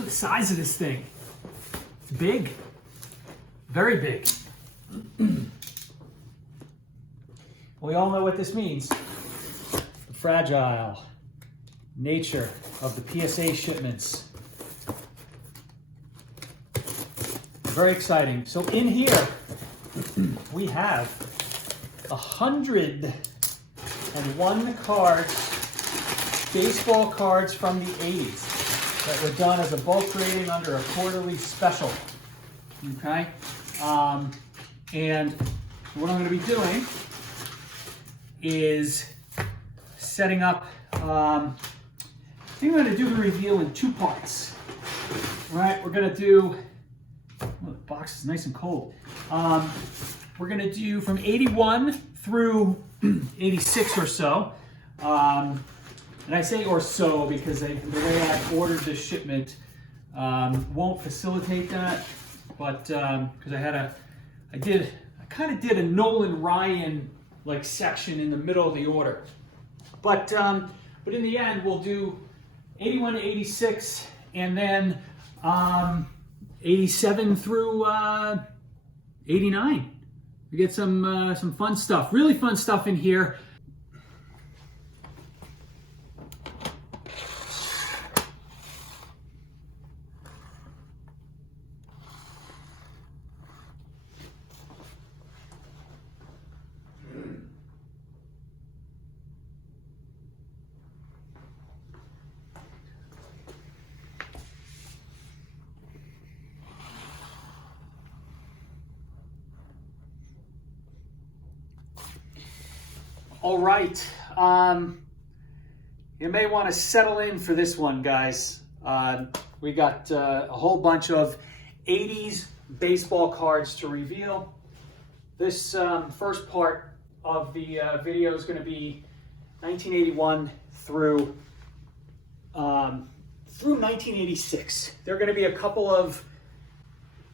at the size of this thing. It's big. Very big. We all know what this means. The fragile nature of the PSA shipments. Very exciting. So in here, we have 101 cards, baseball cards from the 80s that were done as a bulk grading under a quarterly special. Okay? And what I'm going to be doing is setting up, I think I'm going to do the reveal in 2 parts. Right? We're going to do, oh, the box is nice and cold. We're going to do from 81 through 86 or so. And I say or so because the way I've ordered this shipment won't facilitate that. But because I kind of did a Nolan Ryan like section in the middle of the order. But in the end, we'll do 81 to 86, and then 87 through 89. We get some fun stuff, really fun stuff in here. All right, you may want to settle in for this one, guys. We got a whole bunch of 80s baseball cards to reveal. This first part of the video is going to be 1981 through 1986. There are going to be a couple of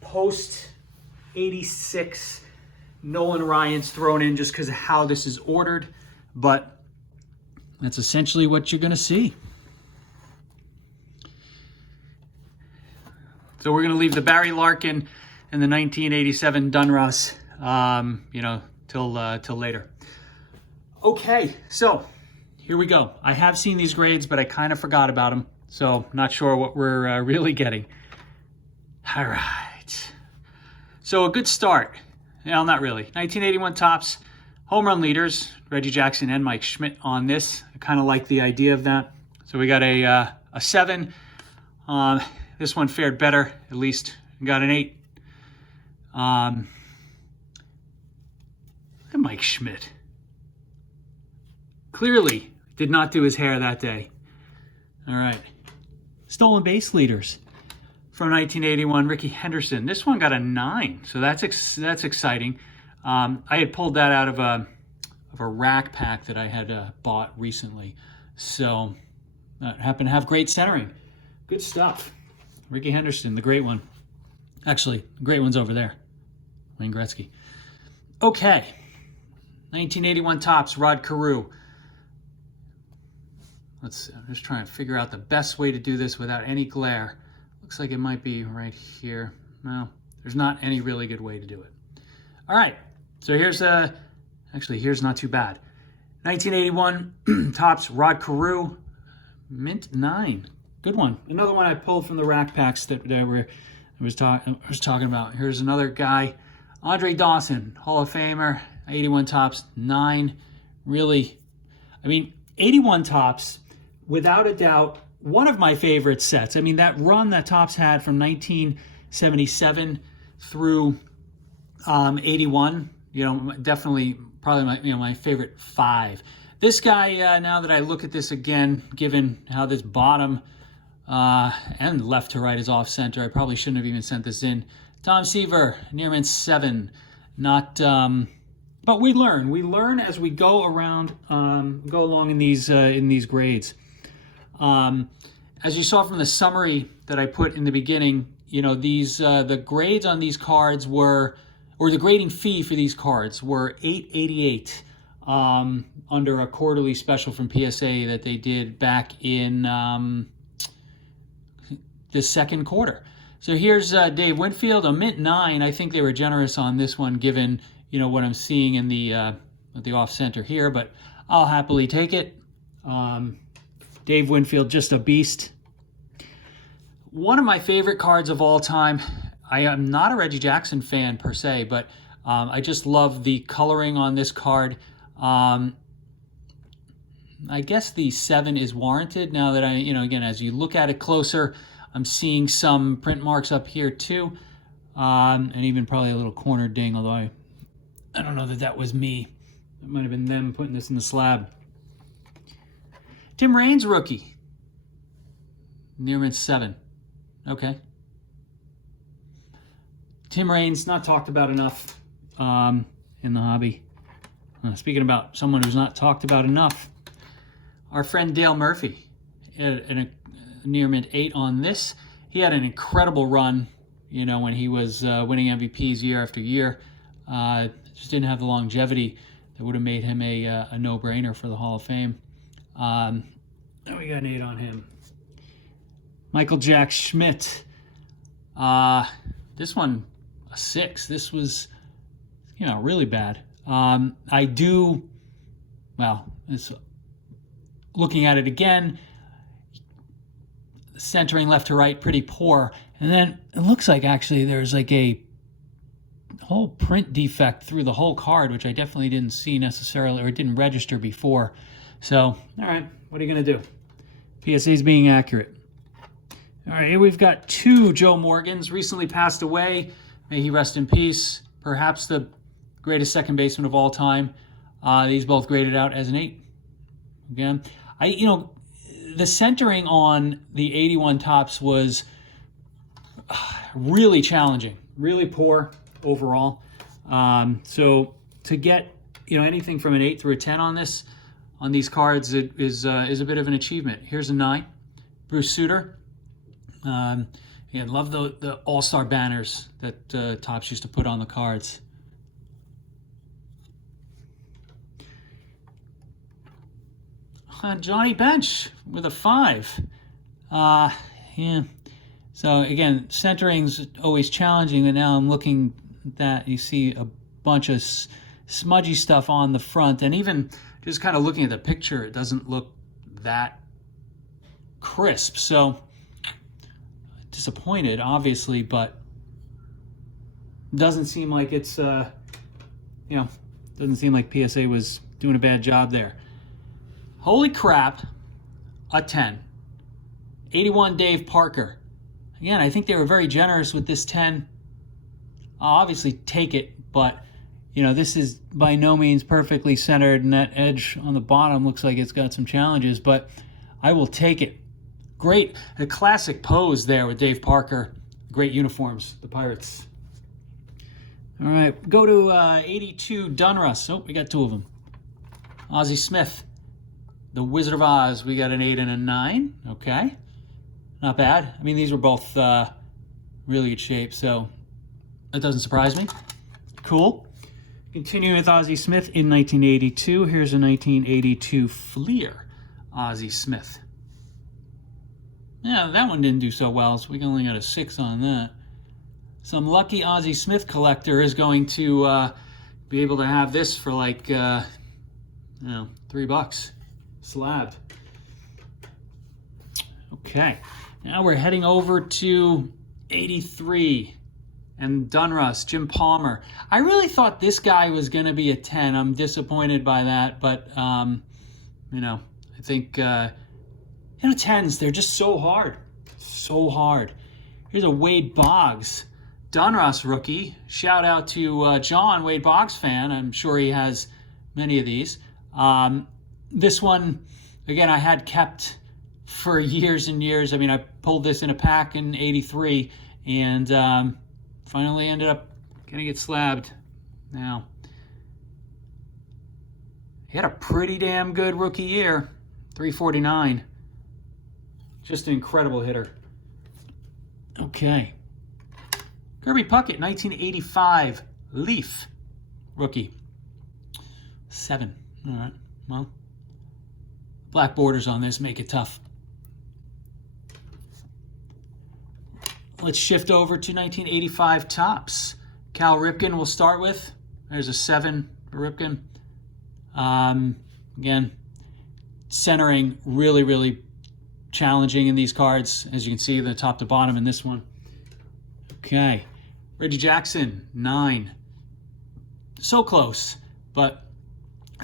post 86 Nolan Ryan's thrown in just because of how this is ordered, but that's essentially what you're going to see. So we're going to leave the Barry Larkin and the 1987 Dunruss, till later. Okay, so here we go. I have seen these grades, but I kind of forgot about them, so not sure what we're really getting. All right. So a good start. No, not really. 1981 Topps home run leaders, Reggie Jackson and Mike Schmidt on this. I kind of like the idea of that. So we got a 7. This one fared better, at least. We got an 8. Look at Mike Schmidt. Clearly did not do his hair that day. All right. Stolen base leaders. From 1981, Ricky Henderson. This one got a 9, so that's exciting. I had pulled that out of a rack pack that I had bought recently, so that happened to have great centering. Good stuff. Ricky Henderson, the great one. Actually, the great one's over there. Wayne Gretzky. Okay, 1981 Topps, Rod Carew. I'm just trying to figure out the best way to do this without any glare. Looks like it might be right here. No, there's not any really good way to do it. All right, so here's here's not too bad. 1981 Topps, Rod Carew, mint 9. Good one. Another one I pulled from the rack packs that I was talking about. Here's another guy, Andre Dawson, Hall of Famer, 81 Topps, 9. Really, 81 Topps, without a doubt, one of my favorite sets. That run that Topps had from 1977 through 81, definitely probably my favorite 5. This guy, now that I look at this again, given how this bottom and left to right is off center, I probably shouldn't have even sent this in. Tom Seaver, Nearman 7. Not, but we learn as we go around, go along in these grades. As you saw from the summary that I put in the beginning, these the grades on these cards were, or the grading fee for these cards were $8.88 under a quarterly special from PSA that they did back in the second quarter. So here's Dave Winfield, a mint 9. I think they were generous on this one given, you know, what I'm seeing in the off center here, but I'll happily take it. Dave Winfield, just a beast. One of my favorite cards of all time. I am not a Reggie Jackson fan per se, but I just love the coloring on this card. I guess the 7 is warranted now that again, as you look at it closer, I'm seeing some print marks up here too, and even probably a little corner ding, although I don't know that was me. It might have been them putting this in the slab. Tim Raines rookie. Near mint 7. Okay. Tim Raines, not talked about enough in the hobby. Speaking about someone who's not talked about enough, our friend Dale Murphy had a near mint 8 on this. He had an incredible run, you know, when he was winning MVPs year after year. Just didn't have the longevity that would have made him a no-brainer for the Hall of Fame. And we got an 8 on him. Michael Jack Schmidt. This one, a 6. This was, you know, really bad. Looking at it again, centering left to right, pretty poor. And then it looks like actually there's like a whole print defect through the whole card, which I definitely didn't see necessarily, or it didn't register before. So, all right, what are you going to do? PSA's being accurate. All right, here we've got 2 Joe Morgans, recently passed away. May he rest in peace. Perhaps the greatest second baseman of all time. These both graded out as an 8. Again, the centering on the 81 Topps was really challenging, really poor overall. So to get anything from an 8 through a 10 on these cards is a bit of an achievement. Here's a 9, Bruce Sutter. Again, love the all-star banners that Topps used to put on the cards. Johnny Bench with a 5. Yeah. So again, centering's always challenging, and now I'm looking at that. You see a bunch of smudgy stuff on the front, and even just kind of looking at the picture, it doesn't look that crisp. So disappointed, obviously, but doesn't seem like it's doesn't seem like PSA was doing a bad job there. Holy crap, a 10. 81 Dave Parker. Again, I think they were very generous with this 10. I'll obviously take it, but this is by no means perfectly centered, and that edge on the bottom looks like it's got some challenges, but I will take it. Great, a classic pose there with Dave Parker. Great uniforms, the Pirates. All right, go to 82 Donruss. Oh, we got 2 of them. Ozzie Smith. The Wizard of Oz, we got an 8 and a 9. Okay. Not bad. I mean, these were both really good shape, so that doesn't surprise me. Cool. Continuing with Ozzie Smith in 1982. Here's a 1982 Fleer Ozzie Smith. Yeah, that one didn't do so well, so we only got a 6 on that. Some lucky Ozzie Smith collector is going to be able to have this for like, $3. Slabbed. Okay, now we're heading over to 83 and Donruss, Jim Palmer. I really thought this guy was going to be a 10. I'm disappointed by that, but I think 10s, they're just so hard. So hard. Here's a Wade Boggs, Donruss rookie. Shout out to John, Wade Boggs fan. I'm sure he has many of these. This one, again, I had kept for years and years. I mean, I pulled this in a pack in 83 and finally ended up getting it slabbed. Now, he had a pretty damn good rookie year, 349. Just an incredible hitter. Okay. Kirby Puckett, 1985 Leaf rookie. 7. All right. Well, black borders on this make it tough. let's shift over to 1985 tops. Cal Ripken we'll start with. There's a 7 for Ripken. Again, centering really challenging in these cards, as you can see, the top to bottom in this one. Okay, Reggie Jackson, 9. So close, but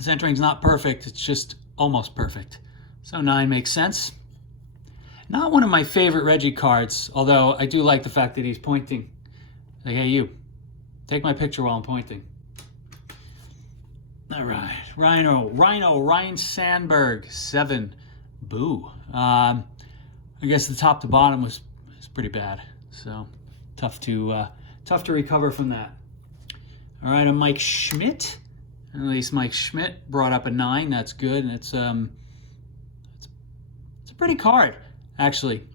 centering's not perfect. It's just almost perfect. So 9 makes sense. Not one of my favorite Reggie cards, although I do like the fact that he's pointing. Like, hey, you, take my picture while I'm pointing. All right, Ryan Sandberg, 7. Boo. I guess the top to bottom was pretty bad, so tough to recover from that. All right, a Mike Schmidt. At least Mike Schmidt brought up a 9. That's good, and it's a pretty card, actually. He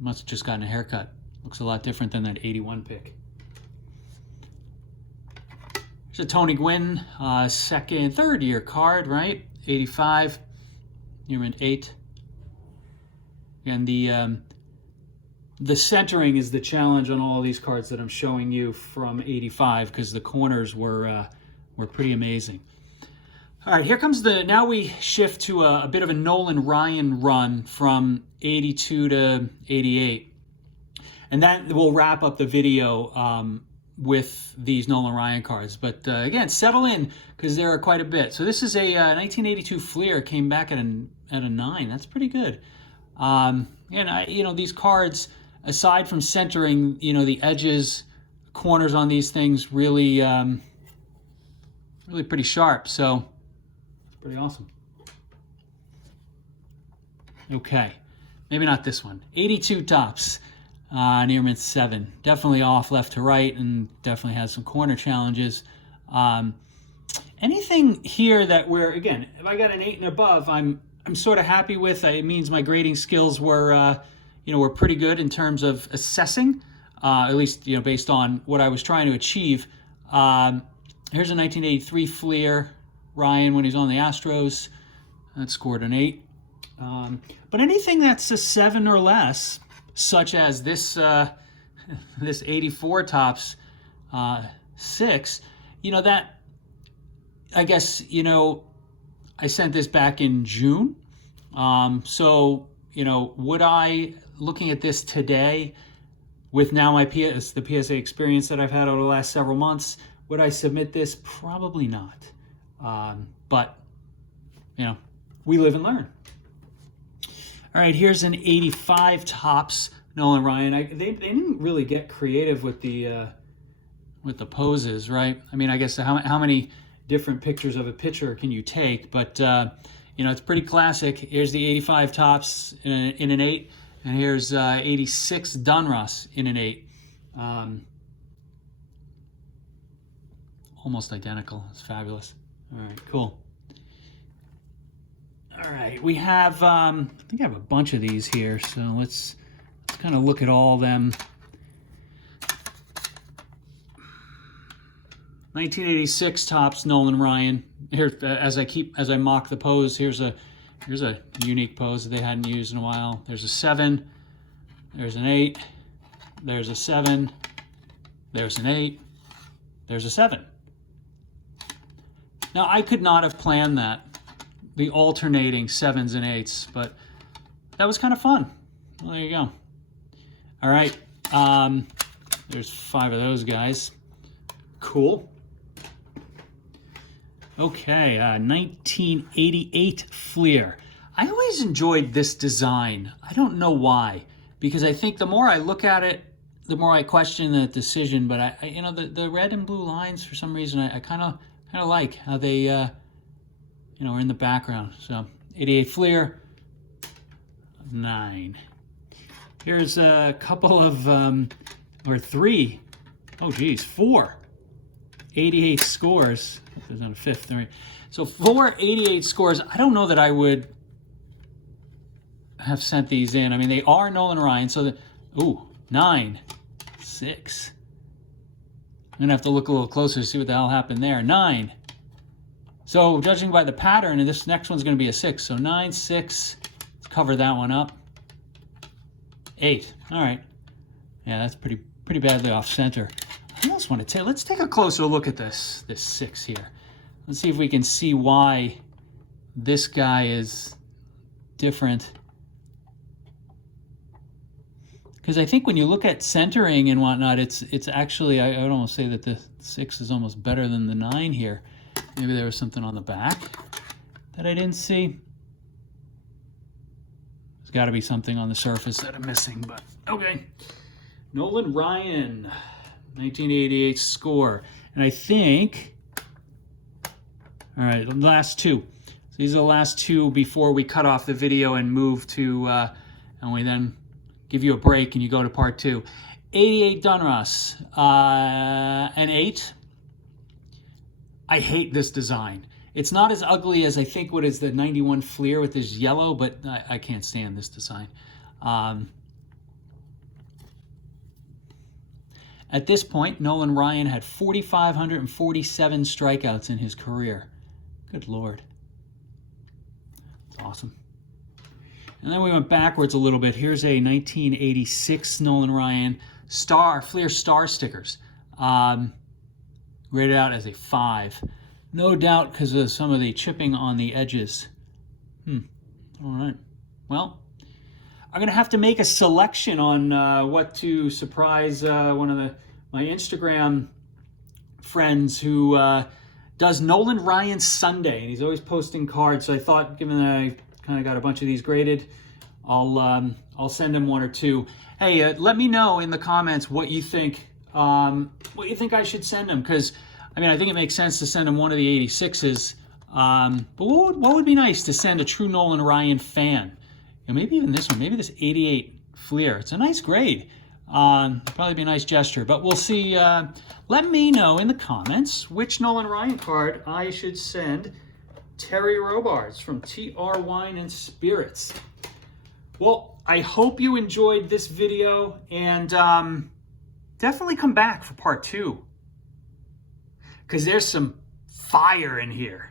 must have just gotten a haircut. Looks a lot different than that 81 pick. There's a Tony Gwynn, third year card, right? 85. You're in 8. And the centering is the challenge on all of these cards that I'm showing you from 85, because the corners were pretty amazing. All right, here comes now we shift to a bit of a Nolan Ryan run from 82 to 88. And that will wrap up the video with these Nolan Ryan cards. But again, settle in, because there are quite a bit. So this is a 1982 Fleer, came back at a 9. That's pretty good. And these cards, aside from centering, the edges, corners on these things really pretty sharp. So it's pretty awesome. Okay, maybe not this one. 82 tops. Nearman 7. Definitely off left to right, and definitely has some corner challenges. Anything here that again, if I got an 8 and above, I'm sort of happy with. It means my grading skills were pretty good in terms of assessing, at least based on what I was trying to achieve. Here's a 1983 Fleer Ryan when he's on the Astros. That scored an 8. But anything that's a 7 or less, such as this this 84 tops 6, that, I guess, I sent this back in June. So, would I, looking at this today, with now the PSA experience that I've had over the last several months, would I submit this? Probably not. But, we live and learn. All right, here's an 85 tops Nolan Ryan. They didn't really get creative with the poses, right? I mean, I guess how many different pictures of a pitcher can you take? But it's pretty classic. Here's the 85 tops in an 8, and here's 86 Donruss in an 8. Almost identical. It's fabulous. All right, cool. All right, we have, I think I have a bunch of these here, so let's kind of look at all of them. 1986 tops Nolan Ryan. Here, as I mock the pose, here's a unique pose that they hadn't used in a while. There's a 7, there's an 8, there's a 7, there's an 8, there's a 7. Now, I could not have planned that, the alternating 7s and 8s, but that was kind of fun. Well, there you go. All right, there's 5 of those guys. Cool. Okay, 1988 Fleer. I always enjoyed this design. I don't know why, because I think the more I look at it, the more I question the decision. But the red and blue lines, for some reason, I kind of like how they are in the background. So 88 Fleer, 9. Here's a couple of or 3. Oh geez, 4. 88 scores. There's not a 5th, right? So 4 88 scores. I don't know that I would have sent these in. I mean, they are Nolan Ryan, so 9, 6. I'm gonna have to look a little closer to see what the hell happened there. 9. So judging by the pattern, this next one's gonna be a 6. So 9, 6. Let's cover that one up. 8. All right. Yeah, that's pretty badly off center. I almost want to tell. Let's take a closer look at this 6 here. Let's see if we can see why this guy is different. Because I think when you look at centering and whatnot, it's actually, I would almost say that the 6 is almost better than the 9 here. Maybe there was something on the back that I didn't see. There's got to be something on the surface that I'm missing, but okay. Nolan Ryan, 1988 score. And I think, all right, the last 2. So these are the last 2 before we cut off the video and move to, and we then give you a break and you go to part 2. 88 Donruss, an 8. I hate this design. It's not as ugly as I think what is the 91 Fleer with this yellow, but I can't stand this design. At this point, Nolan Ryan had 4,547 strikeouts in his career. Good Lord. That's awesome. And then we went backwards a little bit. Here's a 1986 Nolan Ryan Fleer Star stickers. Rated out as a 5. No doubt because of some of the chipping on the edges. All right. Well, I'm going to have to make a selection on what to surprise one of my Instagram friends who does Nolan Ryan Sunday. And he's always posting cards. So I thought, given that I kind of got a bunch of these graded, I'll send him 1 or 2. Hey, let me know in the comments what you think. What you think I should send him, because I mean, I think it makes sense to send him one of the 86s. But what would be nice to send a true Nolan Ryan fan? You know, maybe even this one, maybe this 88 Fleer. It's a nice grade. Probably be a nice gesture, but we'll see. Let me know in the comments which Nolan Ryan card I should send Terry Robards from TR Wine and Spirits. Well, I hope you enjoyed this video, and definitely come back for part 2, because there's some fire in here.